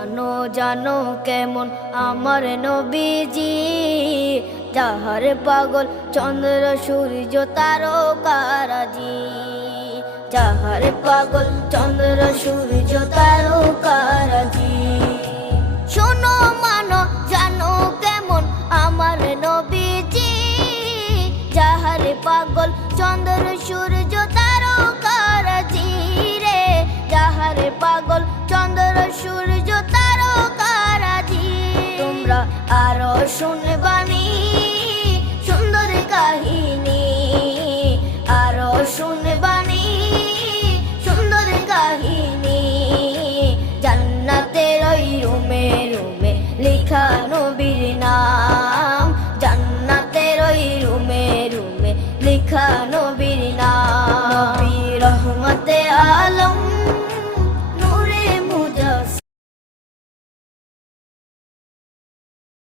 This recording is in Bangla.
জানো জানো কেমন আমার নবীজি, যাহার পাগল চন্দ্র সূর্য তারকারাজি, যাহার পাগল চন্দ্র সূর্য তারকারাজি। শোনো মানো জানো কেমন আমার নবীজি, যাহার পাগল চন্দ্র সূর্য তারকারাজি রে, যাহার পাগল চন্দ্র সূর্য তারকারাজি। তোমরা আরো শুনে